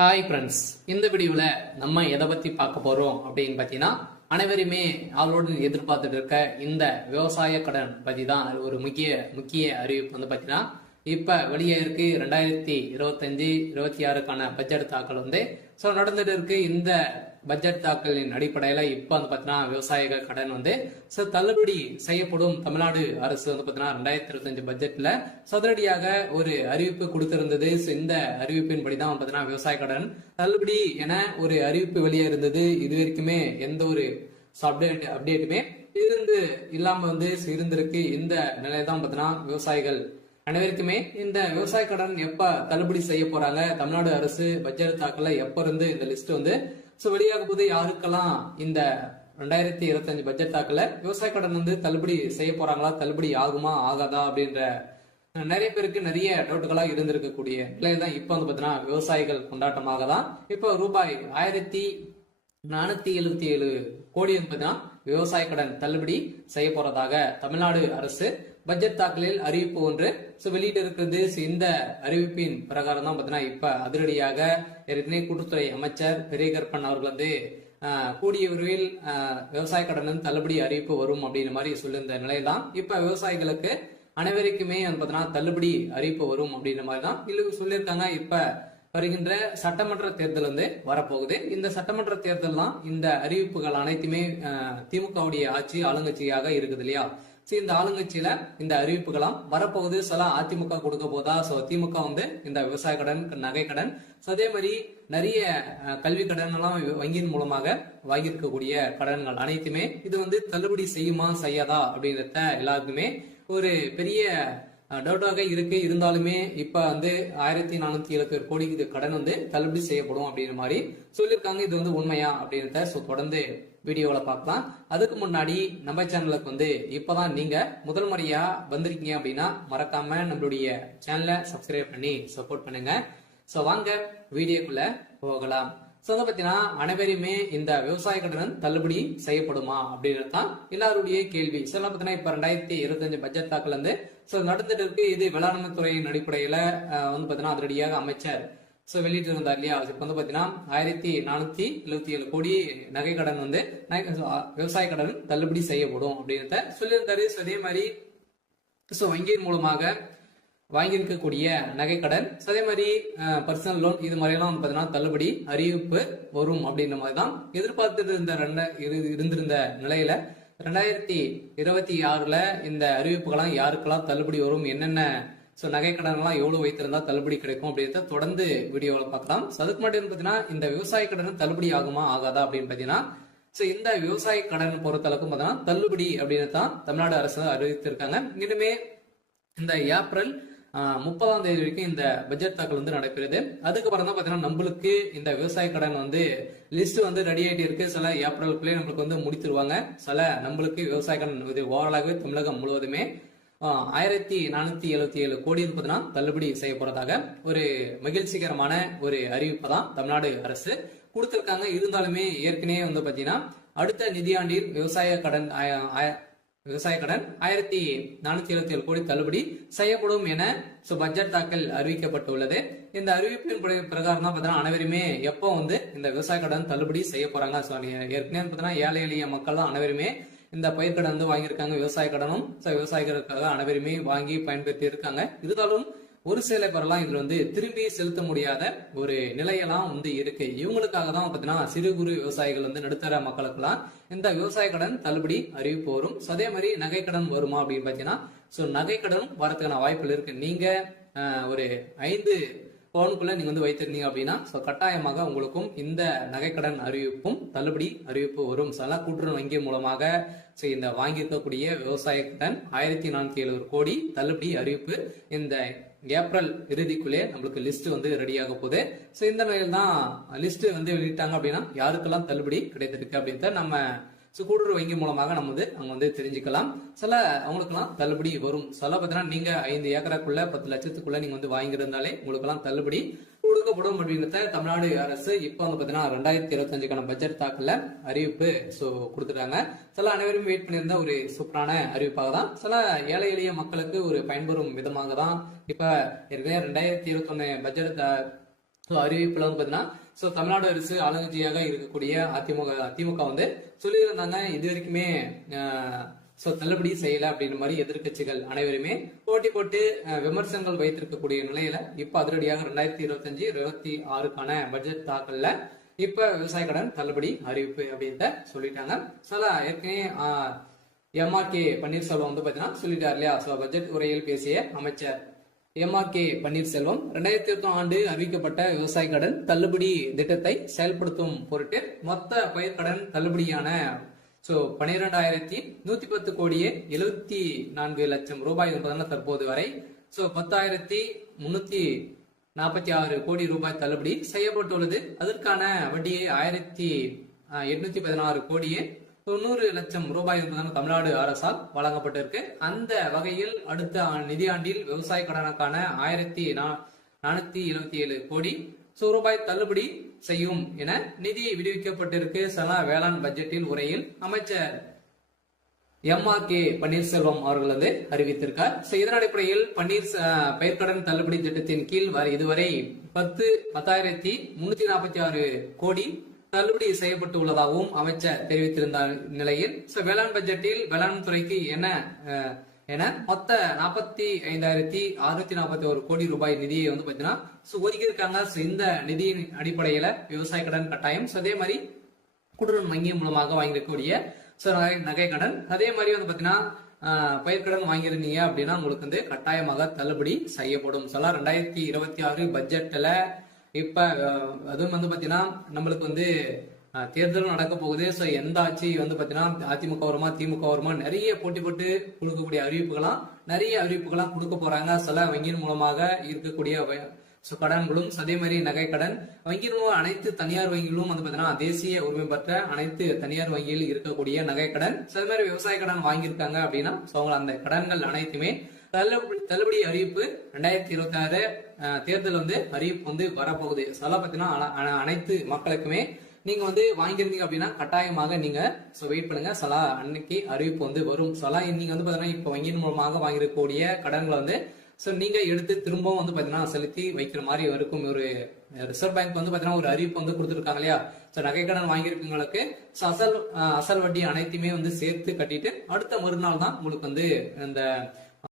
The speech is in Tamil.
ஹாய் ஃப்ரெண்ட்ஸ், இந்த வீடியோவில் நம்ம எதை பற்றி பார்க்க போகிறோம் அப்படின்னு பார்த்தீங்கன்னா, அனைவருமே அவளோடு எதிர்பார்த்துட்டு இருக்க இந்த விவசாய கடன் பற்றி தான் ஒரு முக்கிய அறிவிப்பு வந்து பார்த்தீங்கன்னா, இப்போ வெளியே இருக்கு 2025-26க்கான பட்ஜெட் தாக்கல் வந்து நடந்துட்டு இருக்கு. இந்த பட்ஜெட் தாக்கலின் அடிப்படையில் இப்போ வந்து பார்த்தீங்கன்னா விவசாயிகள் கடன் வந்து தள்ளுபடி செய்யப்படும். தமிழ்நாடு அரசு வந்து பார்த்தீங்கன்னா 2025 பட்ஜெட்ல சதுரடியாக ஒரு அறிவிப்பு கொடுத்திருந்தது. இந்த அறிவிப்பின்படி தான் பார்த்தீங்கன்னா விவசாய கடன் தள்ளுபடி என ஒரு அறிவிப்பு வெளியே இருந்தது. இது வரைக்குமே எந்த ஒரு அப்டேட்டுமே இருந்து இல்லாம வந்து இருந்திருக்கு. இந்த நிலையை தான் பார்த்தீங்கன்னா விவசாயிகள் அனைவருக்குமே இந்த விவசாய கடன் எப்ப தள்ளுபடி செய்ய போறாங்க, தமிழ்நாடு அரசு பட்ஜெட் தாக்கல எப்ப இருந்து இந்த லிஸ்ட் வந்து வெளியாக போது, யாருக்கெல்லாம் இந்த 2025 பட்ஜெட் தாக்கல விவசாய கடன் வந்து தள்ளுபடி செய்ய போறாங்களா, தள்ளுபடி ஆகுமா ஆகாதா அப்படின்ற நிறைய பேருக்கு நிறைய டவுட்டுகளா இருந்திருக்கக்கூடிய நிலையில தான் இப்ப வந்து பாத்தீங்கன்னா விவசாயிகள் கொண்டாட்டமாக தான் இப்ப ரூபாய் 1477 கோடி வந்து விவசாய கடன் தள்ளுபடி செய்ய போறதாக தமிழ்நாடு அரசு பட்ஜெட் தாக்கலில் அறிவிப்பு ஒன்று வெளியிட்டு இருக்கிறது. இந்த அறிவிப்பின் பிரகாரம் தான் பாத்தீங்கன்னா இப்ப அதிரடியாக ஏற்கனவே கூட்டுத்துறை அமைச்சர் பெரியகருப்பன் அவர்கள் வந்து கூடிய விரைவில் விவசாய கடன் தள்ளுபடி அறிவிப்பு வரும் அப்படின்ற மாதிரி சொல்லியிருந்த நிலையில்தான் இப்ப விவசாயிகளுக்கு அனைவருக்குமே வந்து பாத்தீங்கன்னா தள்ளுபடி அறிவிப்பு வரும் அப்படின்ற மாதிரி தான் சொல்லியிருக்காங்க. இப்ப வருகின்ற சட்டமன்ற தேர்தல் வந்து வரப்போகுது. இந்த சட்டமன்ற தேர்தல் தான் இந்த அறிவிப்புகள் அனைத்துமே திமுகவுடைய ஆட்சி ஆளுங்கட்சியாக இருக்குது இல்லையா. இந்த ஆளுங்கட்சியில இந்த அறிவிப்புகளாம் வரப்போகுது. சில அதிமுக கொடுக்க போதா, திமுக வந்து இந்த விவசாய கடன், நகை கடன், அதே மாதிரி நிறைய கல்வி கடன் எல்லாம் வங்கியின் மூலமாக வாங்கியிருக்கக்கூடிய கடன்கள் அனைத்துமே இது வந்து தள்ளுபடி செய்யுமா செய்யாதா அப்படின்றத எல்லாருக்குமே ஒரு பெரிய டவுட்டாக இருக்கு. இருந்தாலுமே இப்ப வந்து 1477 கோடி இது கடன் வந்து தள்ளுபடி செய்யப்படும் அப்படின்ற மாதிரி சொல்லியிருக்காங்க. இது வந்து உண்மையா அப்படின்றத தொடர்ந்து வீடியோல பார்க்கலாம். அதுக்கு முன்னாடி நம்ம சேனலுக்கு வந்து இப்பதான் நீங்க முதல் முறையா வந்திருக்கீங்க அப்படின்னா மறக்காம நம்மளுடைய சேனலை சப்ஸ்கிரைப் பண்ணி சப்போர்ட் பண்ணுங்க. வாங்க வீடியோக்குள்ள போகலாம். பாத்தீங்கன்னா அனைவருமே இந்த விவசாய கடன் தள்ளுபடி செய்யப்படுமா அப்படின்றது தான் எல்லாருடைய கேள்வி. பாத்தீங்கன்னா இப்ப 2025 பட்ஜெட் தாக்கல் வந்து நடந்துட்டு இருக்கு. இது வேளாண்மை துறையின் அடிப்படையில வந்து பாத்தீங்கன்னா அதிரடியாக அமைச்சர் வெளியிட்டு இருந்தார் இல்லையா. இப்ப வந்து பாத்தீங்கன்னா 1477 கோடி நகை கடன் வந்து விவசாய கடன் தள்ளுபடி செய்யப்படும் அப்படின்றத சொல்லியிருந்தாரு. அதே மாதிரி வங்கியின் மூலமாக வாங்கியிருக்கக்கூடிய நகை கடன், அதே மாதிரி பர்சனல் லோன், இது மாதிரிலாம் வந்து பாத்தீங்கன்னா தள்ளுபடி அறிவிப்பு வரும் அப்படின்ற மாதிரி தான் எதிர்பார்த்துட்டு இருந்திருந்த நிலையில 2026ல இந்த அறிவிப்புகளாம் யாருக்கெல்லாம் தள்ளுபடி வரும், என்னென்ன நகை கடன் எல்லாம் எவ்வளவு வைத்திருந்தா தள்ளுபடி கிடைக்கும் அப்படின்றத தொடர்ந்து வீடியோவில் பார்க்கலாம். அதுக்கு முன்னாடி பாத்தீங்கன்னா இந்த விவசாய கடன் தள்ளுபடி ஆகுமா ஆகாதா அப்படின்னு பாத்தீங்கன்னா இந்த விவசாய கடன் பொறுத்தளவுக்கு பாத்தீங்கன்னா தள்ளுபடி அப்படின்னு தான் தமிழ்நாடு அரசு அறிவித்திருக்காங்க. இனிமே இந்த ஏப்ரல் 30ஆம் தேதி வரைக்கும் இந்த பட்ஜெட் தாக்கல் வந்து நடைபெறுது. அதுக்கப்புறம் தான் பாத்தீங்கன்னா நம்மளுக்கு இந்த விவசாய கடன் வந்து லிஸ்ட் வந்து ரெடி ஆயிட்டு இருக்கு. சில ஏப்ரலுக்குள்ளே நம்மளுக்கு வந்து முடித்துருவாங்க. சில நம்மளுக்கு விவசாய கடன் இது ஓவராலாகவே தமிழகம் முழுவதுமே 1477 கோடி பாத்தீங்கன்னா தள்ளுபடி செய்ய போறதாக ஒரு மகிழ்ச்சிகரமான ஒரு அறிவிப்பு தான் தமிழ்நாடு அரசு கொடுத்திருக்காங்க. இருந்தாலுமே ஏற்கனவே வந்து பாத்தீங்கன்னா அடுத்த நிதியாண்டில் விவசாய கடன் 1477 கோடி தள்ளுபடி செய்யப்படும் என பட்ஜெட் தாக்கல் அறிவிக்கப்பட்டுள்ளது. இந்த அறிவிப்பின் பிரகாரம் தான் பாத்தீங்கன்னா அனைவருமே எப்போ வந்து இந்த விவசாய கடன் தள்ளுபடி செய்ய போறாங்க. ஏற்கனவே பாத்தீங்கன்னா ஏழை எளிய மக்கள் தான் அனைவருமே இந்த பயிர்கடன் வந்து வாங்கியிருக்காங்க. விவசாய கடனும் விவசாயிகளுக்காக அனைவருமே வாங்கி பயன்படுத்தி இருக்காங்க. இருந்தாலும் ஒரு சில பேரெல்லாம் இதுல வந்து திரும்பி செலுத்த முடியாத ஒரு நிலையெல்லாம் வந்து இருக்கு. இவங்களுக்காக தான் பாத்தீங்கன்னா சிறு குறு விவசாயிகள் வந்து நடுத்தர மக்களுக்கெல்லாம் இந்த விவசாய கடன் தள்ளுபடி அறிவிப்பு வரும். அதே மாதிரி நகை கடன் வருமா அப்படின்னு பாத்தீங்கன்னா நகை கடன் வரதுக்கான வாய்ப்புகள் இருக்கு. நீங்க ஒரு 5 பவுனுக்குள்ள நீங்க வந்து வைத்திருந்தீங்க அப்படின்னா கட்டாயமாக உங்களுக்கும் இந்த நகைக்கடன் அறிவிப்பும் தள்ளுபடி அறிவிப்பு வரும். கூட்டுறவு வங்கி மூலமாக இந்த வாங்கியிருக்கக்கூடிய விவசாய கடன் 1477 கோடி தள்ளுபடி அறிவிப்பு இந்த ஏப்ரல் இறுதிக்குள்ளே நம்மளுக்கு லிஸ்ட் வந்து ரெடியாக போகுது. இந்த நிலையில் தான் லிஸ்ட் வந்து வெளியிட்டாங்க அப்படின்னா யாருக்கெல்லாம் தள்ளுபடி கிடைத்திருக்கு அப்படின்றத நம்ம கூட்டுறவு வங்கி மூலமாக நம்ம வந்து அங்க வந்து தெரிஞ்சுக்கலாம். சில அவங்களுக்கெல்லாம் தள்ளுபடி வரும். சில பார்த்தீங்கன்னா நீங்க 5 ஏக்கராக்குள்ள 10 லட்சத்துக்குள்ள நீங்க வந்து வாங்கியிருந்தாலே உங்களுக்கெல்லாம் தள்ளுபடி கொடுக்கப்படும் அப்படின்றத தமிழ்நாடு அரசு இப்ப வந்து பாத்தீங்கன்னா 2025க்கான பட்ஜெட் தாக்கல அறிவிப்பு கொடுத்துட்டாங்க. சில அனைவரும் வெயிட் பண்ணியிருந்த ஒரு சூப்பரான அறிவிப்பாக தான், சில ஏழை எளிய மக்களுக்கு ஒரு பயன்பெறும் விதமாக தான் இப்ப 2021 பட்ஜெட் அறிவிப்புல வந்து பாத்தீங்கன்னா தமிழ்நாடு அரசு ஆளுங்கட்சியாக இருக்கக்கூடிய திமுக வந்து சொல்லியிருந்தாங்க இது வரைக்குமே தள்ளுபடி செய்யல அப்படின்ற மாதிரி எதிர்கட்சிகள் அனைவருமே போட்டி போட்டு விமர்சனங்கள் வைத்திருக்கக்கூடிய நிலையில இப்ப அதிரடியாக 2025-26க்கான பட்ஜெட் தாக்கல்ல இப்ப விவசாய கடன் தள்ளுபடி அறிவிப்பு அப்படின்ட்டு சொல்லிட்டாங்க. ஏற்கனவே எம்ஆர்கே பன்னீர்செல்வம் வந்து பாத்தீங்கன்னா சொல்லிட்டார் இல்லையா. பட்ஜெட் உரையில் பேசிய அமைச்சர் எம்ஆர்கே பன்னீர்செல்வம் 2008 ஆண்டு அறிவிக்கப்பட்ட விவசாய கடன் தள்ளுபடி திட்டத்தை செயல்படுத்தும் பொருட்டு மொத்த பயிர்கடன் தள்ளுபடியான 12,110 கோடியே 74 லட்சம் ரூபாய் என்பதான தற்போது வரை 10,346 கோடி ரூபாய் தள்ளுபடி செய்யப்பட்டுள்ளது. அதற்கான வட்டியை 1,816 கோடியே 90 லட்சம் ரூபாய் என்பதான தமிழ்நாடு அரசால் வழங்கப்பட்டிருக்கு. அந்த வகையில் அடுத்த நிதியாண்டில் விவசாய கடனுக்கான 1,477 கோடி ரூபாய் தள்ளுபடி செய்யும் என நிதி விடுவிக்கப்பட்டிருக்கு. வேளாண் பட்ஜெட்டில் உரையில் அமைச்சர் எம்ஆர்கே பன்னீர்செல்வம் அவர்கள் வந்து அறிவித்திருக்கார். இதன் அடிப்படையில் பயிர்க்கடன் தள்ளுபடி திட்டத்தின் கீழ் இதுவரை 10,346 கோடி தள்ளுபடி செய்யப்பட்டு உள்ளதாகவும் அமைச்சர் தெரிவித்திருந்த நிலையில் வேளாண் பட்ஜெட்டில் வேளாண் துறைக்கு என மொத்த 45,641 கோடி ரூபாய் நிதியை வந்து பாத்தீங்கன்னா ஒதுக்கி இருக்காங்க. இந்த நிதியின் அடிப்படையில விவசாய கடன் கட்டாயம் அதே மாதிரி கூட்டுறவு வங்கி மூலமாக வாங்கியிருக்கக்கூடிய நகை கடன் அதே மாதிரி வந்து பாத்தீங்கன்னா பயிர்க்கடன் வாங்கியிருந்தீங்க அப்படின்னா உங்களுக்கு வந்து கட்டாயமாக தள்ளுபடி செய்யப்படும். 2026 பட்ஜெட்ல இப்ப அதுவும் வந்து பாத்தீங்கன்னா நம்மளுக்கு வந்து தேர்தலும் நடக்க போகுது. எந்த ஆட்சி வந்து பாத்தீங்கன்னா அதிமுக வருமா திமுக வருமா நிறைய போட்டி போட்டு கொடுக்கக்கூடிய நிறைய அறிவிப்புகளாம் கொடுக்க போறாங்க. வங்கியின் மூலமாக இருக்கக்கூடிய கடன்களும் அதே மாதிரி நகை கடன் வங்கியின் மூலம் அனைத்து தனியார் வங்கிகளும் வந்து பாத்தீங்கன்னா தேசிய உரிமை பெற்ற அனைத்து தனியார் வங்கியில் இருக்கக்கூடிய நகை கடன் அதே மாதிரி விவசாய கடன் வாங்கியிருக்காங்க அப்படின்னா அந்த கடன்கள் அனைத்துமே தள்ளுபடி அறிவிப்பு 2026 தேர்தல் வந்து அறிவிப்பு வந்து வரப்போகுது. பாத்தீங்கன்னா அனைத்து மக்களுக்குமே நீங்க வந்து வாங்கியிருந்தீங்க அப்படின்னா கட்டாயமாக நீங்க வெயிட் பண்ணுங்க. அன்னைக்கு அறிவிப்பு வந்து வரும். நீங்க வந்து பாத்தீங்கன்னா இப்ப வங்கியின் மூலமாக வாங்கிருக்கக்கூடிய கடன்களை வந்து நீங்க எடுத்து திரும்பவும் வந்து பாத்தீங்கன்னா செலுத்தி வைக்கிற மாதிரி இருக்கும். ஒரு ரிசர்வ் பேங்க் வந்து பாத்தீங்கன்னா ஒரு அறிவிப்பு வந்து கொடுத்துருக்காங்க இல்லையா. நகை கடன் வாங்கியிருக்கவங்களுக்கு அசல் வட்டி அனைத்துமே வந்து சேர்த்து கட்டிட்டு அடுத்த மறுநாள் தான் உங்களுக்கு வந்து இந்த